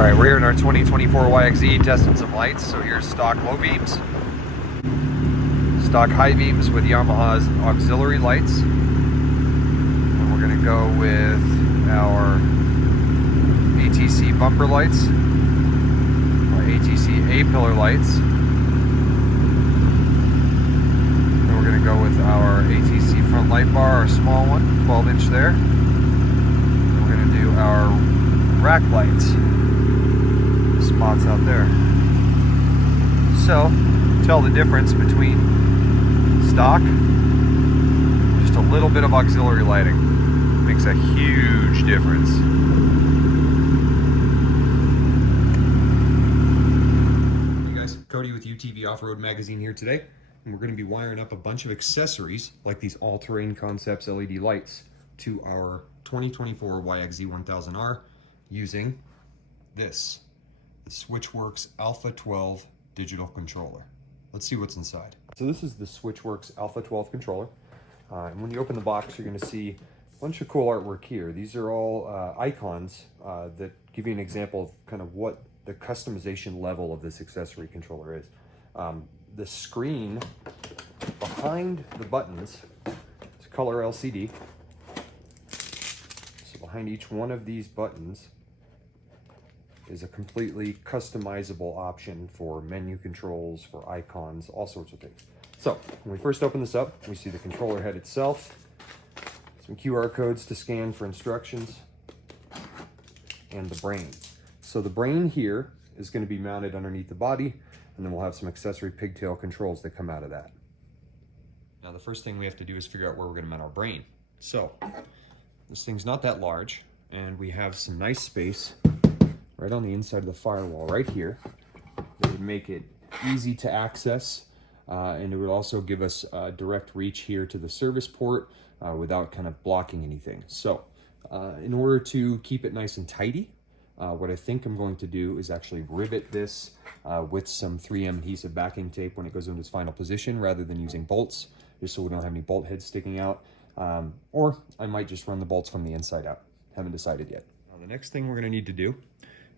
All right, we're here in our 2024 YXZ testing some lights. So here's stock low beams, stock high beams with Yamaha's auxiliary lights. And we're gonna go with our ATC bumper lights, our ATC A-pillar lights. Then we're gonna go with our ATC front light bar, our small one, 12-inch there. And we're gonna do our rack lights. Spots out there. So, tell the difference between stock, just a little bit of auxiliary lighting makes a huge difference. Hey guys, Cody with UTV Off-Road Magazine here today, and we're going to be wiring up a bunch of accessories like these all-terrain concepts LED lights to our 2024 YXZ 1000R using this. The SwitchWorks Alpha 12 digital controller. Let's see what's inside. So this is the SwitchWorks Alpha 12 controller. And when you open the box, you're going to see a bunch of cool artwork here. These are all icons that give you an example of kind of what the customization level of this accessory controller is. The screen behind the buttons is color LCD. So behind each one of these buttons is a completely customizable option for menu controls, for icons, all sorts of things. So when we first open this up, we see the controller head itself, some QR codes to scan for instructions, and the brain. So the brain here is going to be mounted underneath the body, and then we'll have some accessory pigtail controls that come out of that. Now the first thing we have to do is figure out where we're going to mount our brain. So this thing's not that large, and we have some nice space right on the inside of the firewall right here. That would make it easy to access, and it would also give us direct reach here to the service port without kind of blocking anything. So in order to keep it nice and tidy, what I think I'm going to do is actually rivet this with some 3M adhesive backing tape when it goes into its final position, rather than using bolts, just so we don't have any bolt heads sticking out. Or I might just run the bolts from the inside out. Haven't decided yet. Now, the next thing we're going to need to do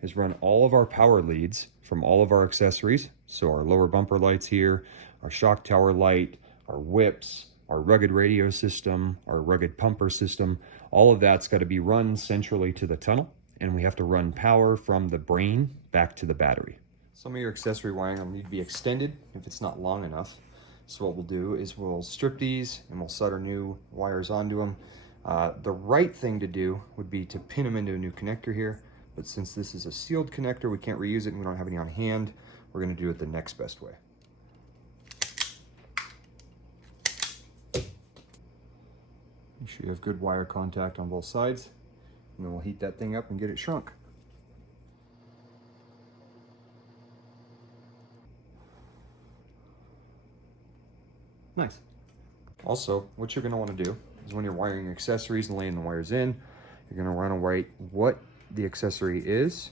is run all of our power leads from all of our accessories. So our lower bumper lights here, our shock tower light, our whips, our rugged radio system, our rugged pumper system, all of that's got to be run centrally to the tunnel, and we have to run power from the brain back to the battery. Some of your accessory wiring will need to be extended if it's not long enough. So what we'll do is we'll strip these and we'll solder new wires onto them. The right thing to do would be to pin them into a new connector here. But since this is a sealed connector, we can't reuse it and we don't have any on hand, we're going to do it the next best way. Make sure you have good wire contact on both sides, and then we'll heat that thing up and get it shrunk. Nice. Also, what you're going to want to do is when you're wiring your accessories and laying the wires in, you're going to want to write what the accessory is,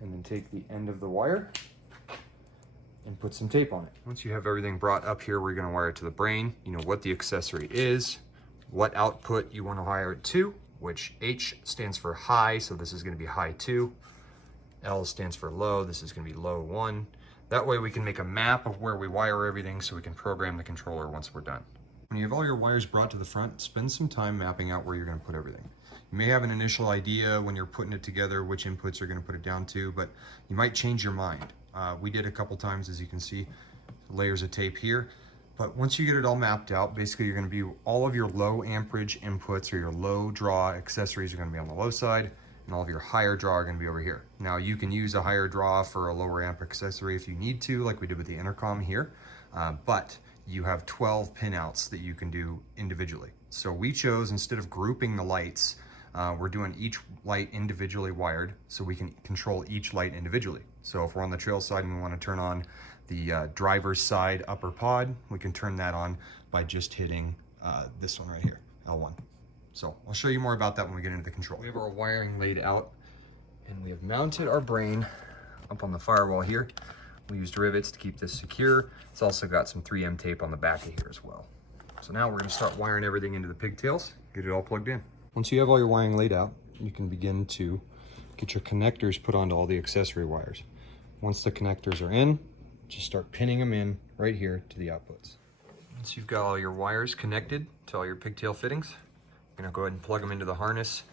and then take the end of the wire and put some tape on it. Once you have everything brought up here, we're going to wire it to the brain. You know what the accessory is, what output you want to wire it to, which H stands for high, so this is going to be high 2. L stands for low, this is going to be low 1. That way we can make a map of where we wire everything so we can program the controller once we're done. When you have all your wires brought to the front, spend some time mapping out where you're going to put everything. You may have an initial idea when you're putting it together which inputs you're going to put it down to, but you might change your mind. We did a couple times, as you can see, layers of tape here. But once you get it all mapped out, basically you're going to be all of your low amperage inputs or your low draw accessories are going to be on the low side, and all of your higher draw are going to be over here. Now you can use a higher draw for a lower amp accessory if you need to, like we did with the intercom here, but you have 12 pinouts that you can do individually. So we chose, instead of grouping the lights, we're doing each light individually wired so we can control each light individually. So if we're on the trail side and we want to turn on the driver's side upper pod, we can turn that on by just hitting this one right here, L1. So I'll show you more about that when we get into the control. We have our wiring laid out, and we have mounted our brain up on the firewall here. We used rivets to keep this secure. It's also got some 3M tape on the back of here as well. So now we're going to start wiring everything into the pigtails, get it all plugged in. Once you have all your wiring laid out, you can begin to get your connectors put onto all the accessory wires. Once the connectors are in, just start pinning them in right here to the outputs. Once you've got all your wires connected to all your pigtail fittings, you're going to go ahead and plug them into the harness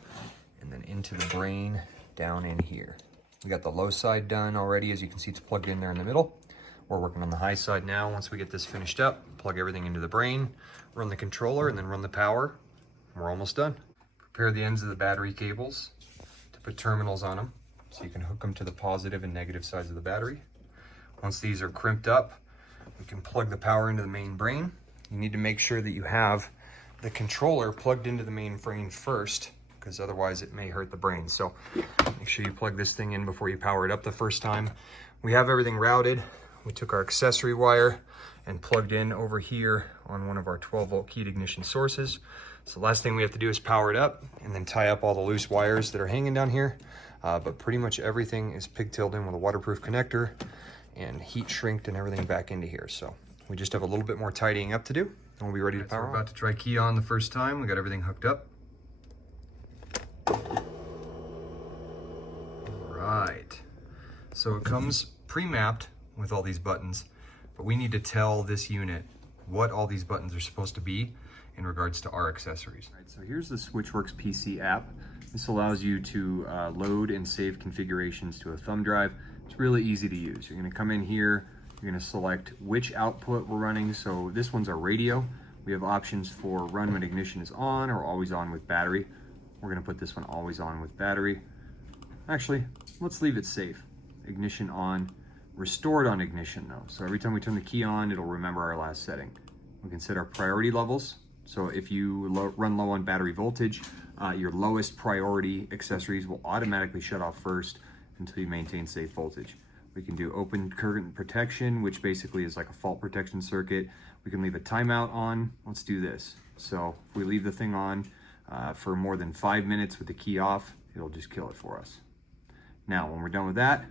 and then into the brain down in here. We got the low side done already. As you can see, it's plugged in there in the middle. We're working on the high side now. Once we get this finished up, plug everything into the brain, run the controller, and then run the power. We're almost done. Prepare the ends of the battery cables to put terminals on them so you can hook them to the positive and negative sides of the battery. Once these are crimped up, we can plug the power into the main brain. You need to make sure that you have the controller plugged into the main brain first, because otherwise it may hurt the brain. So make sure you plug this thing in before you power it up the first time. We have everything routed. We took our accessory wire and plugged in over here on one of our 12-volt keyed ignition sources. So the last thing we have to do is power it up and then tie up all the loose wires that are hanging down here. But pretty much everything is pigtailed in with a waterproof connector and heat shrinked and everything back into here. So we just have a little bit more tidying up to do and we'll be ready to power on. So we're about to try key on the first time. We got everything hooked up. Right, so it comes pre-mapped with all these buttons, but we need to tell this unit what all these buttons are supposed to be in regards to our accessories. Right, so here's the SwitchWorks PC app. This allows you to load and save configurations to a thumb drive. It's really easy to use. You're going to come in here, you're going to select which output we're running. So this one's our radio. We have options for run when ignition is on or always on with battery. We're going to put this one always on with battery. Actually, let's leave it safe. Ignition on, restored on ignition though. So every time we turn the key on, it'll remember our last setting. We can set our priority levels. So if you run low on battery voltage, your lowest priority accessories will automatically shut off first until you maintain safe voltage. We can do open current protection, which basically is like a fault protection circuit. We can leave a timeout on. Let's do this. So if we leave the thing on for more than 5 minutes with the key off, it'll just kill it for us. Now, when we're done with that,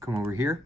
come over here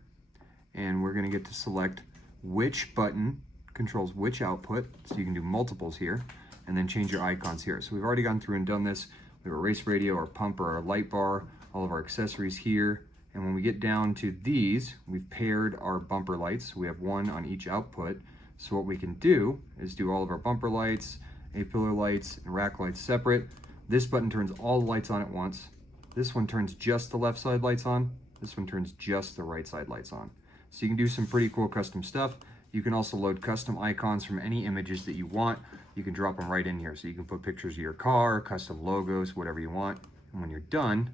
and we're going to get to select which button controls which output. So you can do multiples here and then change your icons here. So we've already gone through and done this. We have our race radio, our pumper, our light bar, all of our accessories here. And when we get down to these, we've paired our bumper lights. So we have one on each output. So what we can do is do all of our bumper lights, A-pillar lights, and rack lights separate. This button turns all the lights on at once. This one turns just the left side lights on. This one turns just the right side lights on. So you can do some pretty cool custom stuff. You can also load custom icons from any images that you want. You can drop them right in here. So you can put pictures of your car, custom logos, whatever you want. And when you're done,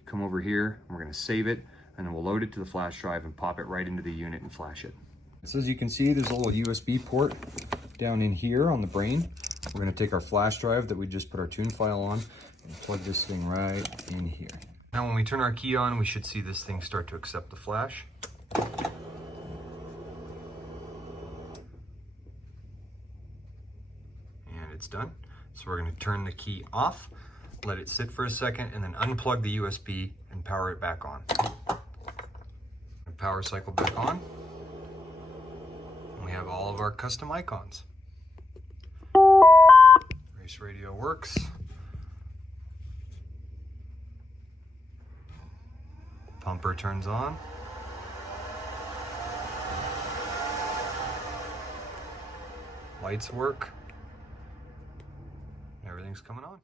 you come over here and we're gonna save it and then we'll load it to the flash drive and pop it right into the unit and flash it. So as you can see, there's a little USB port down in here on the brain. We're gonna take our flash drive that we just put our tune file on and plug this thing right in here. Now when we turn our key on, we should see this thing start to accept the flash. And it's done. So we're gonna turn the key off, let it sit for a second, and then unplug the USB and power it back on. Power cycle back on. And we have all of our custom icons. Race radio works. Pumper turns on. Lights work. Everything's coming on.